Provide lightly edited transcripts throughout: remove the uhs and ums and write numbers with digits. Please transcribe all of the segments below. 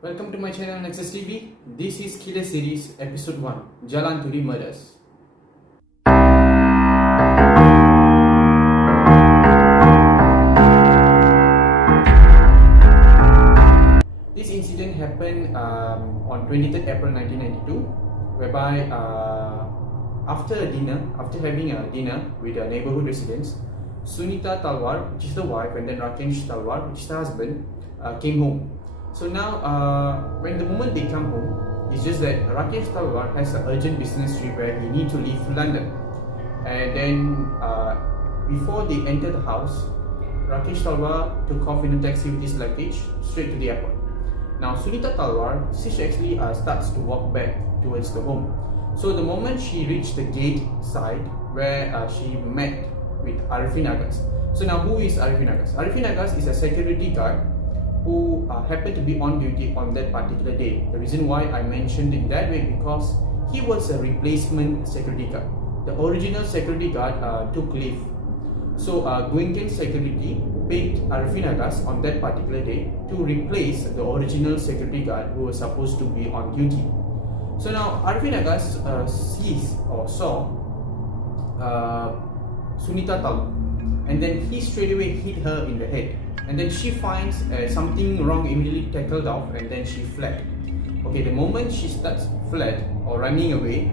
Welcome to my channel Nexus TV. This is Killer Series Episode 1, Jalan Turi Murders. This incident happened on 23rd April 1992, whereby after having a dinner with the neighborhood residents, Sunita Talwar, which is the wife, and then Rakesh Talwar, which is the husband, came home. So now, when the moment they come home, it's just that Rakesh Talwar has an urgent business trip where he needs to leave London. And then, before they enter the house, Rakesh Talwar took off in a taxi with his luggage straight to the airport. Now, Sunita Talwar, she actually starts to walk back towards the home. So the moment she reached the gate side where she met with Arifin Agas. So now, who is Arifin Agas? Arifin Agas is a security guard who happened to be on duty on that particular day. The reason why I mentioned it that way because he was a replacement security guard. The original security guard took leave. So Gwinkin Security picked Arifin Agas on that particular day to replace the original security guard who was supposed to be on duty. So now Arifin Agas sees or saw Sunita Talwar, and then he straight away hit her in the head. And then she finds something wrong, immediately tackled off, and then she fled. Okay, the moment she starts fled or running away,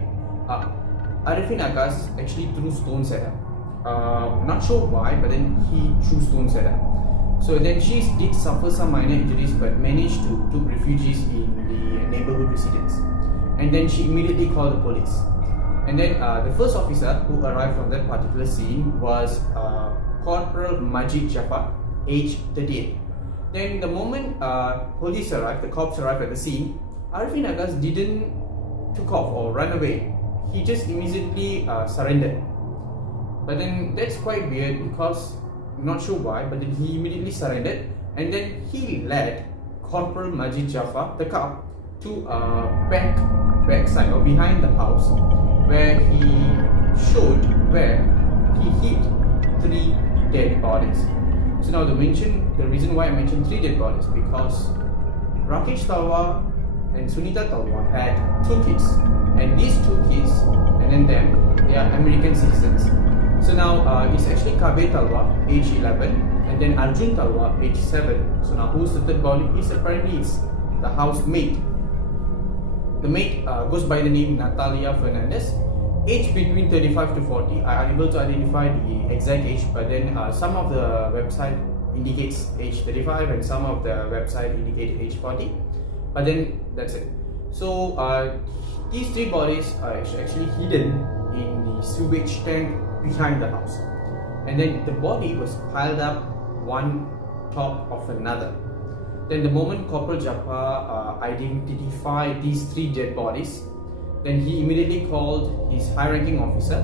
Arifin Agas actually threw stones at her. Not sure why, but then he threw stones at her. So then she did suffer some minor injuries, but managed to took refugees in the neighborhood residence. And then she immediately called the police. And then the first officer who arrived on that particular scene was Corporal Majid Jafar, age 38. Then the moment police arrived, the cops arrived at the scene, Arifin Agas didn't took off or run away. He just immediately surrendered. But then that's quite weird because I'm not sure why, but then he immediately surrendered, and then he led Corporal Majid Jafar, the cop, to a backside or behind the house where he showed where he hid 3 dead bodies. So now the reason why I mentioned 3 dead bodies because Rakesh Talwar and Sunita Talwar had 2 kids, and these 2 kids and then them, they are American citizens. So now it's actually Kabir Talwar, age 11, and then Arjun Talwar, age 7. So now who's the third body? Apparently it's the housemaid. The maid goes by the name Natalia Fernandez. Age between 35 to 40. I am unable to identify the exact age, but then some of the website indicates age 35 and some of the website indicate age 40. But then that's it. So these 3 bodies are actually hidden in the sewage tank behind the house, and then the body was piled up one top of another. Then the moment Corporal Jafar identified these 3 dead bodies, then he immediately called his high-ranking officer,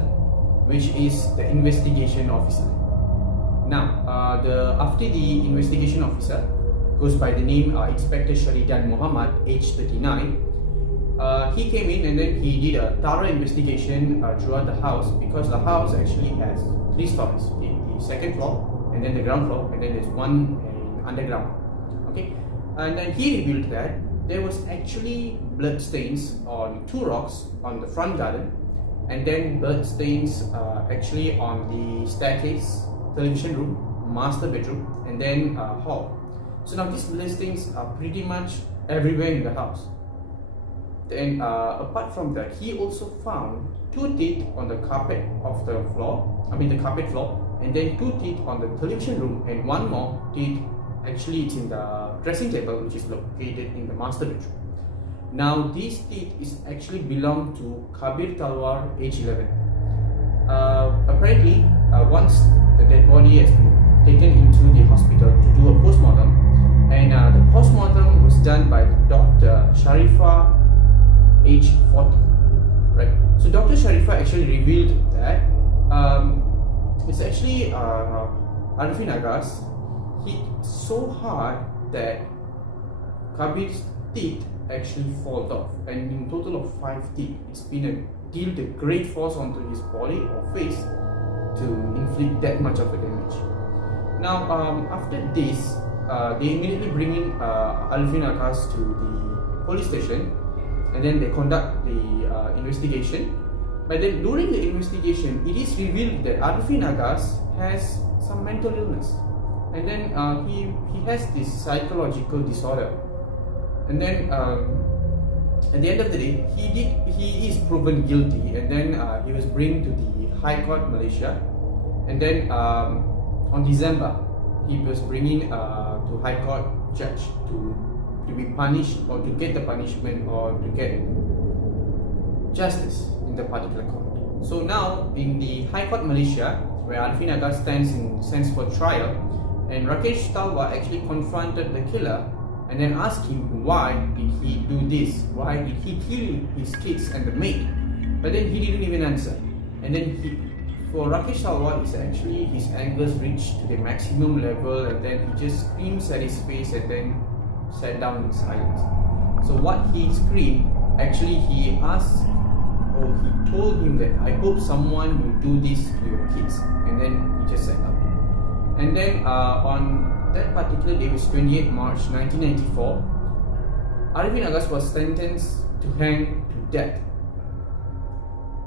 which is the investigation officer. Now, after the investigation officer goes by the name Inspector Sharidan Muhammad, age 39. He came in and then he did a thorough investigation throughout the house because the house actually has 3 stories. Okay? The second floor, and then the ground floor, and then there's one underground. Okay, and then he revealed that there was actually blood stains on 2 rocks on the front garden, and then blood stains actually on the staircase, television room, master bedroom, and then hall. So now these blood stains are pretty much everywhere in the house. Then apart from that, he also found 2 teeth on the carpet of the floor, the carpet floor, and then 2 teeth on the television room, and 1 more teeth actually it's in the dressing table, which is located in the master bedroom. Now these teeth is actually belong to Kabir Talwar, age 11. Apparently, once the dead body has been taken into the hospital to do a postmortem, and the postmortem was done by Dr. Sharifa, age 40. Right. So Dr. Sharifa actually revealed that it's actually Arifin Agas hit so hard that Kabir's teeth actually fall off, and in total of 5 teeth. It's been dealt a great force onto his body or face to inflict that much of a damage. Now after this, they immediately bring in Arifin Agas to the police station, and then they conduct the investigation. But then during the investigation, it is revealed that Arifin Agas has some mental illness, and then he has this psychological disorder. And then at the end of the day, he is proven guilty, and then he was brought to the High Court Malaysia, and then on December he was bringing to High Court judge to be punished, or to get the punishment, or to get justice in the particular court. So now in the High Court Malaysia, where Arifin Agas stands for trial, and Rakesh Talwar actually confronted the killer and then asked him why did he do this, why did he kill his kids and the maid. But then he didn't even answer. And then for Rakesh Talwar, it's actually his anger reached to the maximum level, and then he just screams at his face and then sat down in silence. So what he screamed, actually he asked, or he told him that, I hope someone will do this to your kids, and then he just sat down. And then on that particular day, which was 28 March 1994, Arifin Agas was sentenced to hang to death.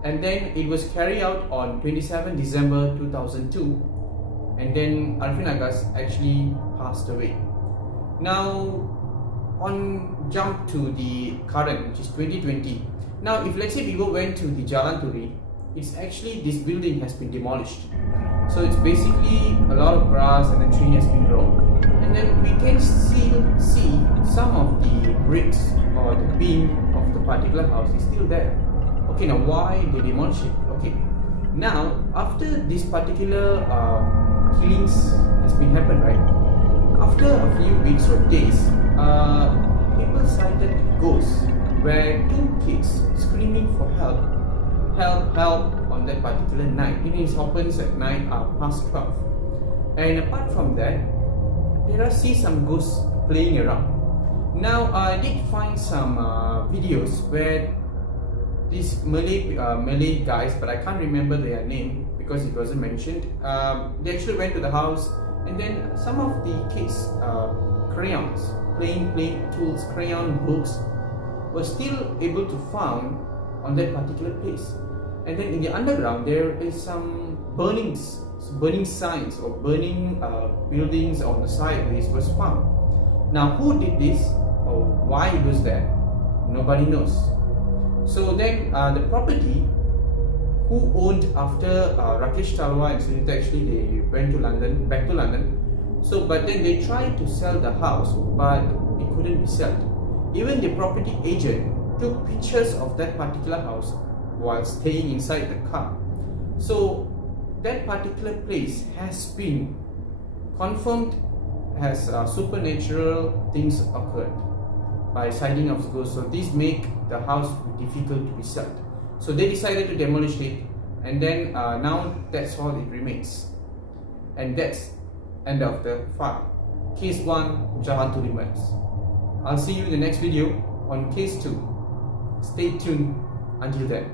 And then it was carried out on 27 December 2002, and then Arifin Agas actually passed away. Now, on jump to the current, which is 2020. Now, if let's say people went to the Jalan Turi, it's actually, this building has been demolished. So it's basically a lot of grass and the tree has been grown. And then we can still see some of the bricks or the beam of the particular house is still there. Okay, now why they demolish it? Okay, now after this particular killings has been happened, right? After a few weeks or days, people sighted ghosts, where two kids screaming for help on that particular night. It happens at night past 12. And apart from that, there are some ghosts playing around. Now I did find some videos where these Malay guys, but I can't remember their name because it wasn't mentioned. They actually went to the house, and then some of the kids, crayons, playing tools, crayon books, were still able to found on that particular place. And then in the underground, there is some burning signs or burning buildings on the side where this was found. Now, who did this or why it was there? Nobody knows. So then the property who owned after Rakesh Talwar and Sunita, actually they went to London, back to London. So but then they tried to sell the house, but it couldn't be sold. Even the property agent took pictures of that particular house while staying inside the car. So that particular place has been confirmed as supernatural things occurred by sighting of ghosts. So these make the house difficult to be sold. So they decided to demolish it, and then now that's all it remains. And that's end of the file. Case 1, Jalan Turi Mines. I'll see you in the next video on case 2. Stay tuned until then.